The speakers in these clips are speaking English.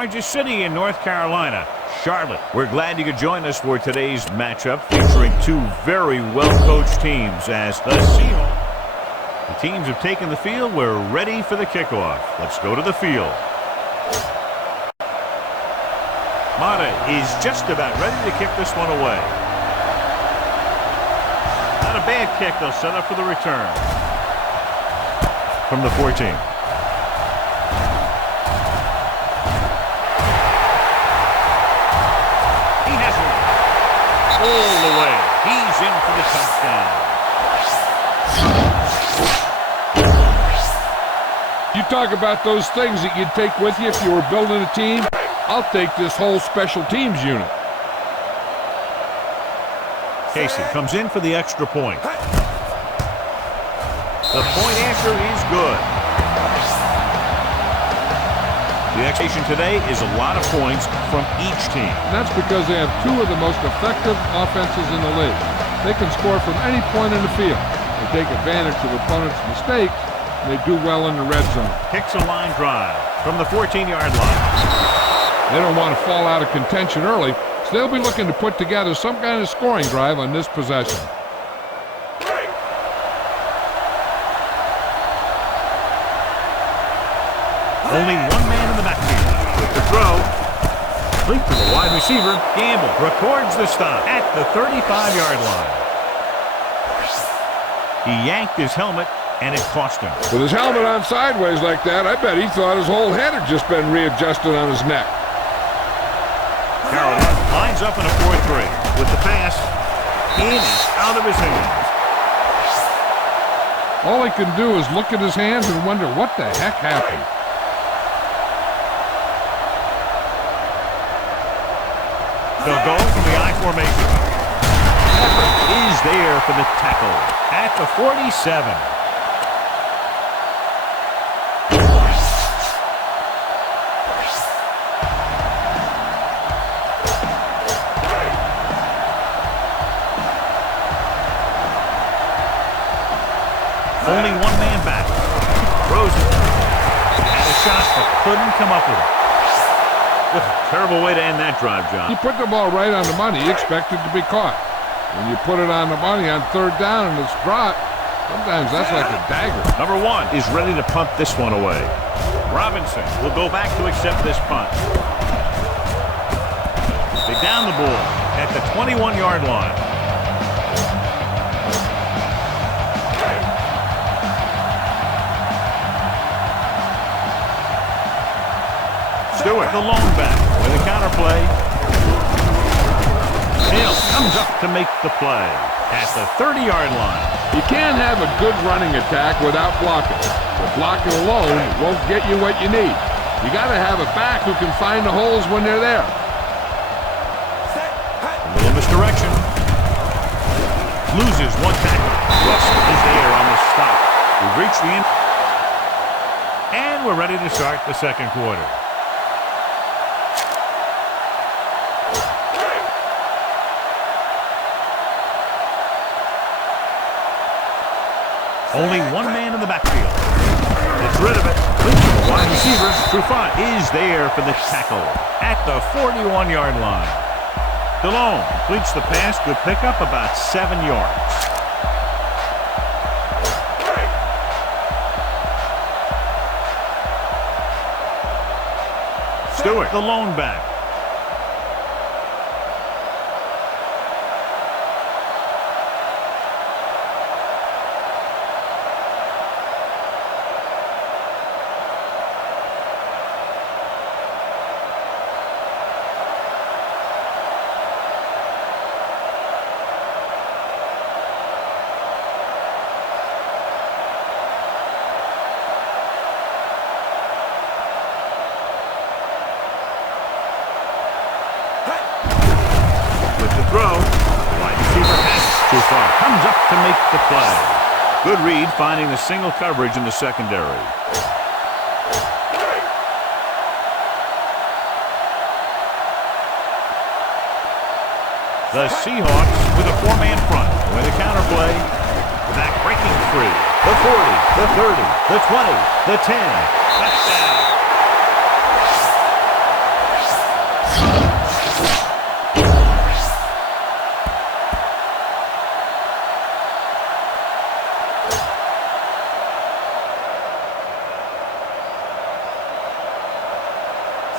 Largest city in North Carolina, Charlotte. We're glad you could join us for today's matchup featuring two very well-coached teams as the Seahawks. The teams have taken the field. We're ready for the kickoff. Let's go to the field. Mata is just about ready to kick this one away. Not a bad kick. They'll set up for the return. From the 14. All the way. He's in for the touchdown. You talk about those things that you'd take with you if you were building a team. I'll take this whole special teams unit. Casey comes in for the extra point. The point answer is good. The expectation today is a lot of points from each team. And that's because they have two of the most effective offenses in the league. They can score from any point in the field. They take advantage of opponents' mistakes, and they do well in the red zone. Kicks a line drive from the 14-yard line. They don't want to fall out of contention early, so they'll be looking to put together some kind of scoring drive on this possession. Only one man in the backfield with the throw. Complete to the wide receiver. Gamble records the stop at the 35-yard line. He yanked his helmet, and it cost him. With his helmet on sideways like that, I bet he thought his whole head had just been readjusted on his neck. Carroll lines up in a 4-3 with the pass in and out of his hands. All he can do is look at his hands and wonder what the heck happened. They'll go from the I formation. Effort is there for the tackle at the 47. Only one man back. Throws it. Had a shot, but couldn't come up with it. Terrible way to end that drive, John. You put the ball right on the money, you expect it to be caught. When you put it on the money on third down and it's dropped, sometimes that's like a dagger. Number one is ready to punt this one away. Robinson will go back to accept this punt. They down the ball at the 21-yard line. Stewart, the lone back, with a counter play. Hill comes up to make the play at the 30-yard line. You can't have a good running attack without blocking. But blocking alone won't get you what you need. You got to have a back who can find the holes when they're there. A little misdirection. Loses one tackle. Russell is there on the stop. We've reached the end. And we're ready to start the second quarter. Only one man in the backfield. Gets rid of it. The wide receiver, Trufant, is there for the tackle at the 41-yard line. DeLone completes the pass. Good pickup, about 7 yards. Stewart, the lone back. Comes up to make the play. Good read, finding the single coverage in the secondary. The Seahawks with a 4-man front. With a counter play. Back breaking free. The 40, the 30, the 20, the 10. Touchdown.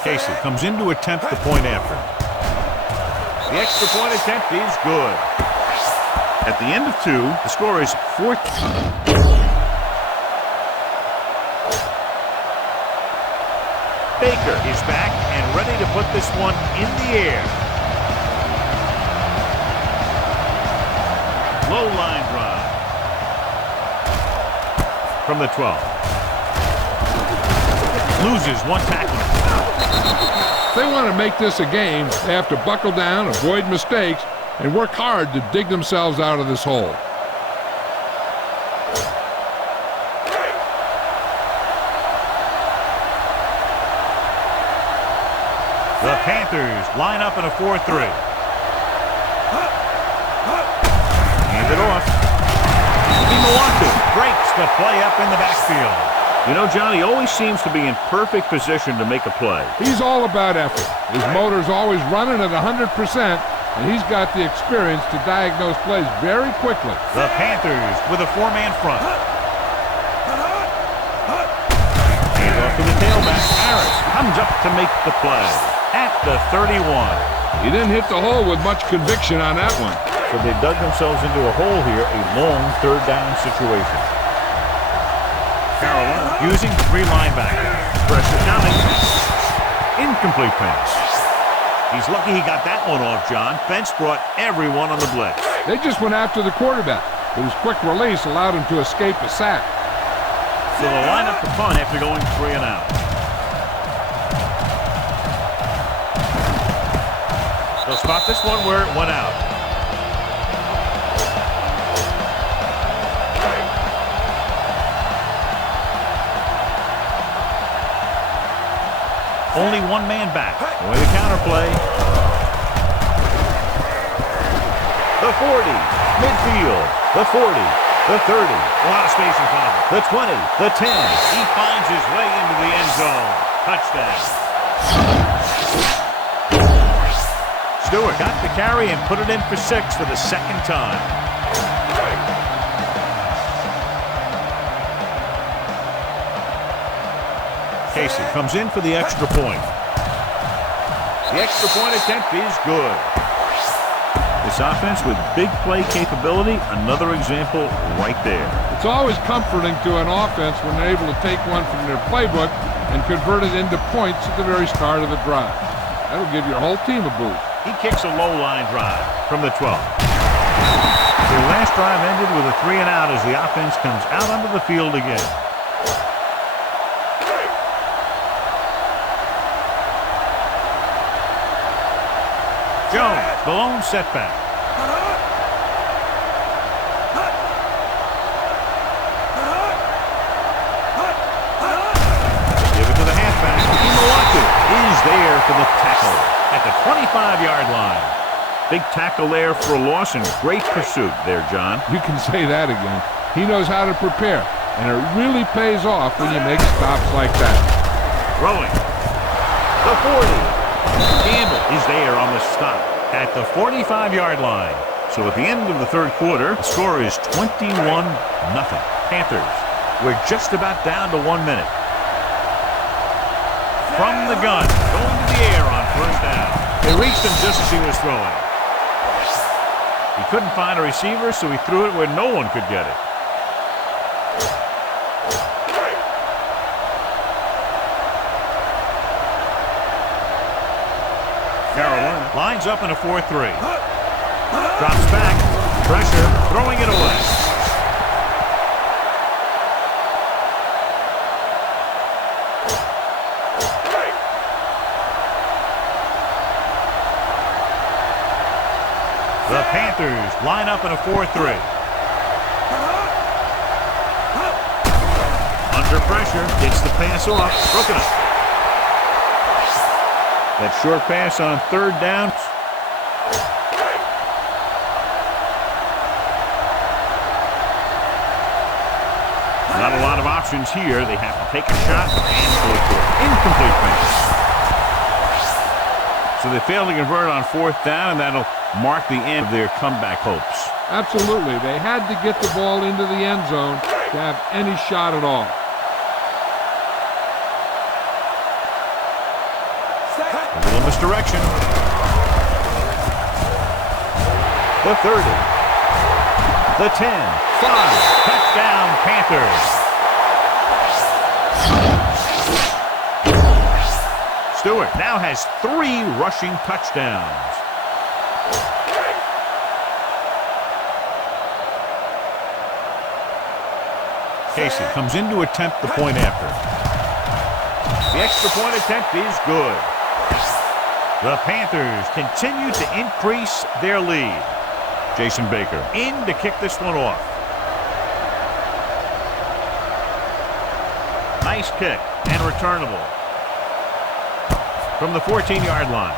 Casey comes in to attempt the point after. The extra point attempt is good. At the end of 2, the score is 4. Baker is back and ready to put this one in the air. Low line drive. From the 12. Loses 1 tackle. If they want to make this a game, they have to buckle down, avoid mistakes, and work hard to dig themselves out of this hole. The Panthers line up in a 4-3. Hand it off. Milwaukee breaks the play up in the backfield. You know, John, he always seems to be in perfect position to make a play. He's all about effort. His motor's always running at 100%, and he's got the experience to diagnose plays very quickly. The Panthers with a 4-man front. Hand off to the tailback. Harris comes up to make the play at the 31. He didn't hit the hole with much conviction on that one. So they dug themselves into a hole here, a long 3rd down situation. Carolina using 3 linebackers. Pressure coming. Incomplete pass. He's lucky he got that one off, John. Fence brought everyone on the blitz. They just went after the quarterback, but his quick release allowed him to escape a sack. So they'll line up the punt after going 3 and out. They'll spot this one where it went out. Only 1 man back. Away the counterplay. The 40. Midfield. The 40. The 30. A lot of space in front of him. The 20. The 10. He finds his way into the end zone. Touchdown. Stewart got the carry and put it in for 6 for the 2nd time. Casey comes in for the extra point. The extra point attempt is good. This offense with big play capability, another example right there. It's always comforting to an offense when they're able to take one from their playbook and convert it into points at the very start of the drive. That'll give your whole team a boost. He kicks a low line drive from the 12. Their last drive ended with a 3 and out as the offense comes out onto the field again. Jones, the lone setback. Give it to the halfback. Milwaukee is there for the tackle at the 25-yard line. Big tackle there for a loss and great pursuit there, John. You can say that again. He knows how to prepare, and it really pays off when you make stops like that. Throwing. The 40. Campbell is there on the stop at the 45-yard line. So at the end of the 3rd quarter, the score is 21-0. Panthers, we're just about down to 1 minute. From the gun, going to the air on 1st down. They reached him just as he was throwing. He couldn't find a receiver, so he threw it where no one could get it. Carolina lines up in a 4-3. Drops back. Pressure. Throwing it away. The Panthers line up in a 4-3. Under pressure. Gets the pass off. Broken up. That short pass on 3rd down. Not a lot of options here. They have to take a shot and go for it. Incomplete pass. So they fail to convert on 4th down, and that'll mark the end of their comeback hopes. Absolutely. They had to get the ball into the end zone to have any shot at all. A little misdirection. The 30. The 10. 5. Touchdown, Panthers. Stewart now has 3 rushing touchdowns. Casey comes in to attempt the point after. The extra point attempt is good. The Panthers continue to increase their lead. Jason Baker in to kick this one off. Nice kick and returnable from the 14-yard line.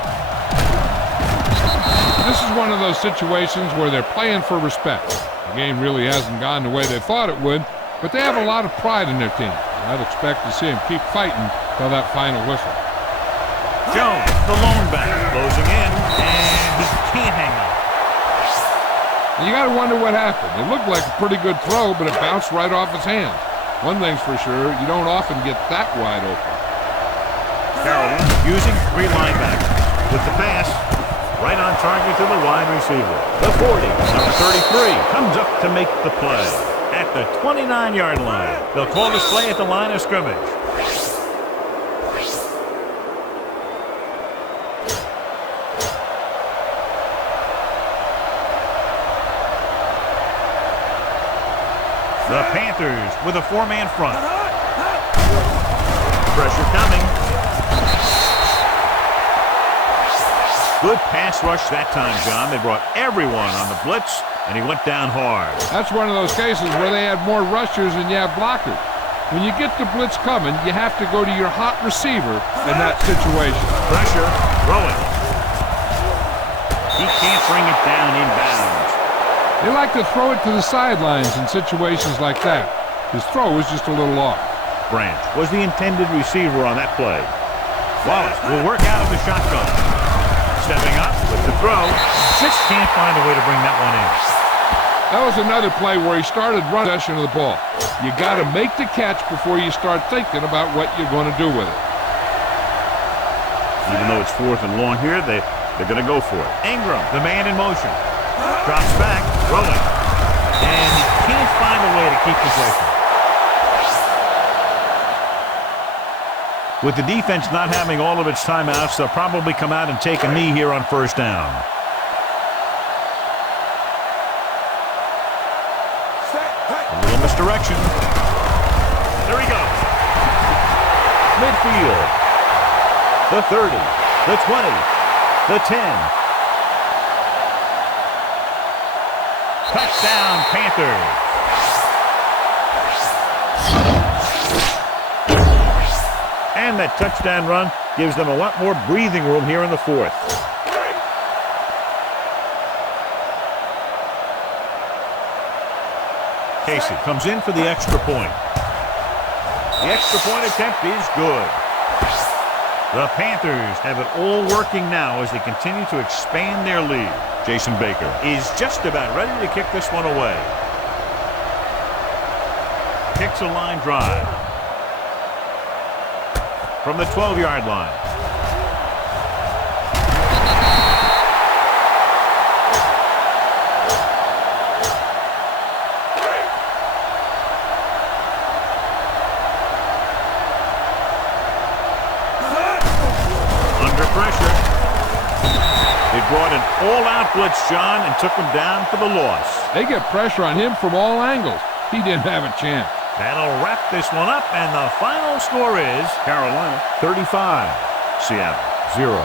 This is one of those situations where they're playing for respect. The game really hasn't gone the way they thought it would, but they have a lot of pride in their team. I'd expect to see them keep fighting till that final whistle. Jones, the lone back, closing in, and he can't hang on. You got to wonder what happened. It looked like a pretty good throw, but it bounced right off his hands. One thing's for sure, you don't often get that wide open. Carrollton using 3 linebackers with the pass right on target to the wide receiver. The 40, number 33, comes up to make the play at the 29-yard line. They'll call this play at the line of scrimmage. The Panthers with a 4-man front. Pressure coming. Good pass rush that time, John. They brought everyone on the blitz, and he went down hard. That's one of those cases where they had more rushers than you have blockers. When you get the blitz coming, you have to go to your hot receiver in that situation. Pressure, throwing. He can't bring it down inbounds. They like to throw it to the sidelines in situations like that. His throw was just a little off. Branch was the intended receiver on that play. Wallace will work out of the shotgun. Stepping up with the throw. Just can't find a way to bring that one in. That was another play where he started running possession of the ball. You got to make the catch before you start thinking about what you're going to do with it. Even though it's 4th and long here, they're going to go for it. Ingram, the man in motion. Drops back, throwing. And he can't find a way to keep possession. With the defense not having all of its timeouts, they'll probably come out and take a knee here on 1st down. A little misdirection. There he goes. Midfield. The 30, the 20, the 10. Touchdown, Panthers. And that touchdown run gives them a lot more breathing room here in the 4th. Casey comes in for the extra point. The extra point attempt is good. The Panthers have it all working now as they continue to expand their lead. Jason Baker is just about ready to kick this one away. Kicks a line drive from the 12-yard line. Under pressure. They brought an all-out blitz, John, and took him down for the loss. They get pressure on him from all angles. He didn't have a chance. That'll wrap this one up, and the final score is Carolina 35, Seattle 0.